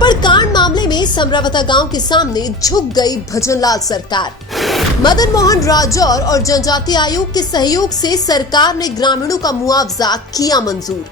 थप्पड़ कांड मामले में समरावता गांव के सामने झुक गई भजनलाल सरकार। मदन मोहन राजौर और जनजाति आयोग के सहयोग से सरकार ने ग्रामीणों का मुआवजा किया मंजूर।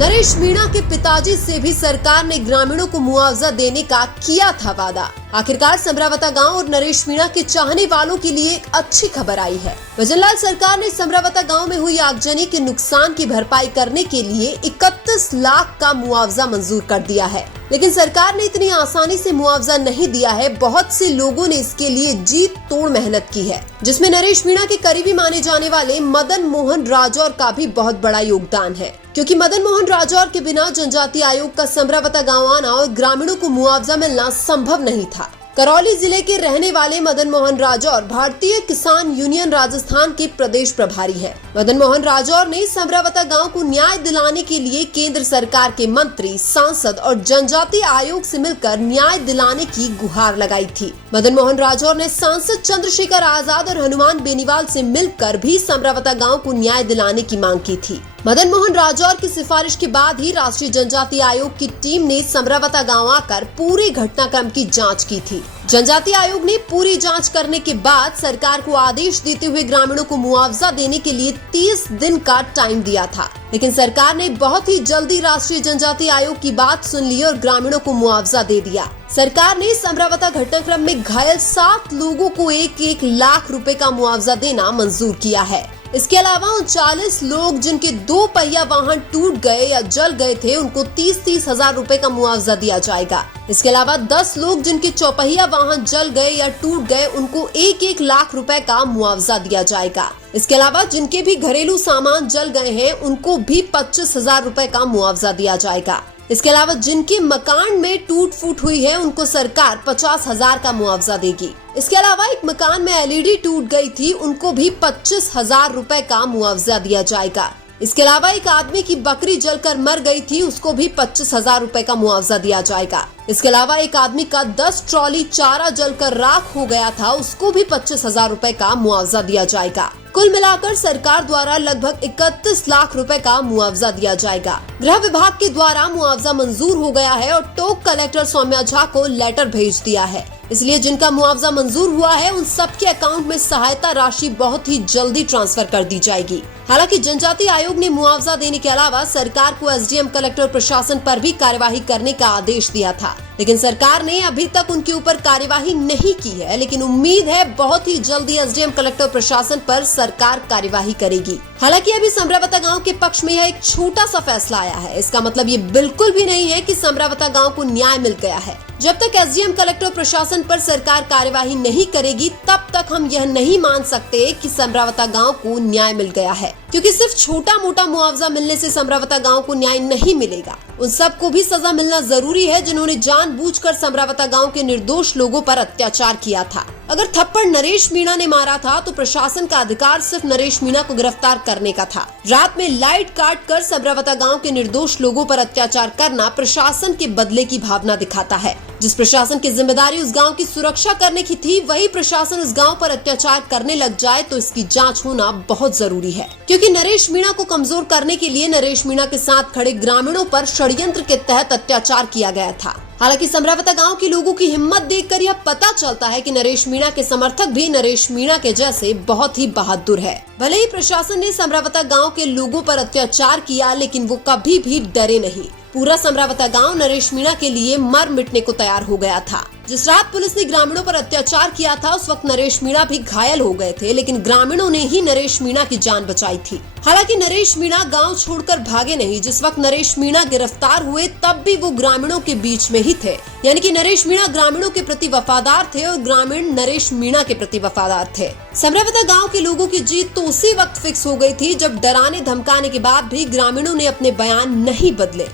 नरेश मीणा के पिताजी से भी सरकार ने ग्रामीणों को मुआवजा देने का किया था वादा। आखिरकार समरावता गांव और नरेश मीणा के चाहने वालों के लिए एक अच्छी खबर आई है। भजनलाल सरकार ने समरावता गांव में हुई आगजनी के नुकसान की भरपाई करने के लिए 31 लाख का मुआवजा मंजूर कर दिया है। लेकिन सरकार ने इतनी आसानी से मुआवजा नहीं दिया है। बहुत से लोगों ने इसके लिए जी तोड़ मेहनत की है, जिसमें नरेश मीणा के करीबी माने जाने वाले मदन मोहन राजौर का भी बहुत बड़ा योगदान है, क्योंकि मदन मोहन राजौर के बिना जनजाति आयोग का समरावता गांव आना और ग्रामीणों को मुआवजा मिलना संभव नहीं था। करौली जिले के रहने वाले मदन मोहन राजौर भारतीय किसान यूनियन राजस्थान के प्रदेश प्रभारी हैं। मदन मोहन राजौर ने समरावता गांव को न्याय दिलाने के लिए केंद्र सरकार के मंत्री, सांसद और जनजाति आयोग से मिलकर न्याय दिलाने की गुहार लगाई थी। मदन मोहन राजौर ने सांसद चंद्रशेखर आजाद और हनुमान बेनीवाल से मिलकर भी समरावता गांव को न्याय दिलाने की मांग की थी। मदन मोहन राजौर की सिफारिश के बाद ही राष्ट्रीय जनजाति आयोग की टीम ने समरावता गांव आकर पूरे घटनाक्रम की जांच की थी। जनजाति आयोग ने पूरी जांच करने के बाद सरकार को आदेश देते हुए ग्रामीणों को मुआवजा देने के लिए 30 दिन का टाइम दिया था, लेकिन सरकार ने बहुत ही जल्दी राष्ट्रीय जनजाति आयोग की बात सुन ली और ग्रामीणों को मुआवजा दे दिया। सरकार ने समरावता घटनाक्रम में घायल 7 लोगों को 1-1 लाख रुपए का मुआवजा देना मंजूर किया है। इसके अलावा 39 लोग जिनके 2 पहिया वाहन टूट गए या जल गए थे, उनको 30-30 हजार रुपए का मुआवजा दिया जाएगा। इसके अलावा 10 लोग जिनके चौपहिया वाहन जल गए या टूट गए, उनको 1-1 लाख रुपए का मुआवजा दिया जाएगा। इसके अलावा जिनके भी घरेलू सामान जल गए हैं, उनको भी 25 हजार रुपए का मुआवजा दिया जाएगा। इसके अलावा जिनके मकान में टूट फूट हुई है, उनको सरकार 50 हजार का मुआवजा देगी। इसके अलावा एक मकान में एलईडी टूट गई थी, उनको भी 25 हजार रुपए का मुआवजा दिया जाएगा। इसके अलावा एक आदमी की बकरी जलकर मर गई थी, उसको भी 25 हजार रुपए का मुआवजा दिया जाएगा। इसके अलावा एक आदमी का 10 ट्रॉली चारा जलकर राख हो गया था, उसको भी 25 हजार रुपए का मुआवजा दिया जाएगा। कुल मिलाकर सरकार द्वारा लगभग 31 लाख रुपए का मुआवजा दिया जाएगा। गृह विभाग के द्वारा मुआवजा मंजूर हो गया है और टोक कलेक्टर सौम्या झा को लेटर भेज दिया है। इसलिए जिनका मुआवजा मंजूर हुआ है, उन सबके अकाउंट में सहायता राशि बहुत ही जल्दी ट्रांसफर कर दी जाएगी। हालांकि जनजाति आयोग ने मुआवजा देने के अलावा सरकार को एसडीएम, कलेक्टर, प्रशासन पर भी कार्यवाही करने का आदेश दिया था, लेकिन सरकार ने अभी तक उनके ऊपर कार्यवाही नहीं की है। लेकिन उम्मीद है बहुत ही जल्दी एसडीएम, कलेक्टर, प्रशासन पर सरकार कार्यवाही करेगी। हालांकि अभी समरावता गांव के पक्ष में यह एक छोटा सा फैसला आया है। इसका मतलब ये बिल्कुल भी नहीं है कि समरावता गांव को न्याय मिल गया है। जब तक एसडीएम, कलेक्टर, प्रशासन पर सरकार कार्यवाही नहीं करेगी, तब तक हम यह नहीं मान सकते कि समरावता गांव को न्याय मिल गया है, क्योंकि सिर्फ छोटा मोटा मुआवजा मिलने से समरावता गांव को न्याय नहीं मिलेगा। उन सबको भी सजा मिलना जरूरी है जिन्होंने जानबूझकर समरावता गांव के निर्दोष लोगों पर अत्याचार किया था। अगर थप्पड़ नरेश मीणा ने मारा था, तो प्रशासन का अधिकार सिर्फ नरेश मीणा को गिरफ्तार करने का था। रात में लाइट काट कर समरावता गांव के निर्दोष लोगों पर अत्याचार करना प्रशासन के बदले की भावना दिखाता है। जिस प्रशासन की जिम्मेदारी उस गांव की सुरक्षा करने की थी, वही प्रशासन उस गांव पर अत्याचार करने लग जाए तो इसकी जांच होना बहुत जरूरी है, क्योंकि नरेश मीणा को कमजोर करने के लिए नरेश मीणा के साथ खड़े ग्रामीणों पर षड्यंत्र के तहत अत्याचार किया गया था। हालांकि समरावता गांव के लोगों की हिम्मत देखकर यह पता चलता है कि नरेश मीणा के समर्थक भी नरेश मीणा के जैसे बहुत ही बहादुर है। भले ही प्रशासन ने समरावता गांव के लोगों पर अत्याचार किया, लेकिन वो कभी भी डरे नहीं। पूरा समरावता गांव नरेश मीणा के लिए मर मिटने को तैयार हो गया था। जिस रात पुलिस ने ग्रामीणों पर अत्याचार किया था, उस वक्त नरेश मीणा भी घायल हो गए थे, लेकिन ग्रामीणों ने ही नरेश मीणा की जान बचाई थी। हालांकि नरेश मीणा गांव छोड़कर भागे नहीं। जिस वक्त नरेश मीणा गिरफ्तार हुए, तब भी वो ग्रामीणों के बीच में ही थे। यानी कि नरेश मीणा ग्रामीणों के प्रति वफादार थे और ग्रामीण नरेश मीणा के प्रति वफादार थे। समरावता गांव के लोगों की जीत तो उसी वक्त फिक्स हो गई थी, जब डराने धमकाने के बाद भी ग्रामीणों ने अपने बयान नहीं बदले।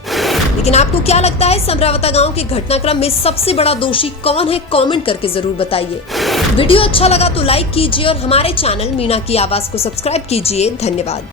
लेकिन आपको क्या लगता है, समरावता गांव के घटनाक्रम में सबसे बड़ा दोषी कौन है? कमेंट करके जरूर बताइए। वीडियो अच्छा लगा तो लाइक कीजिए और हमारे चैनल मीणा की आवाज को सब्सक्राइब कीजिए। धन्यवाद।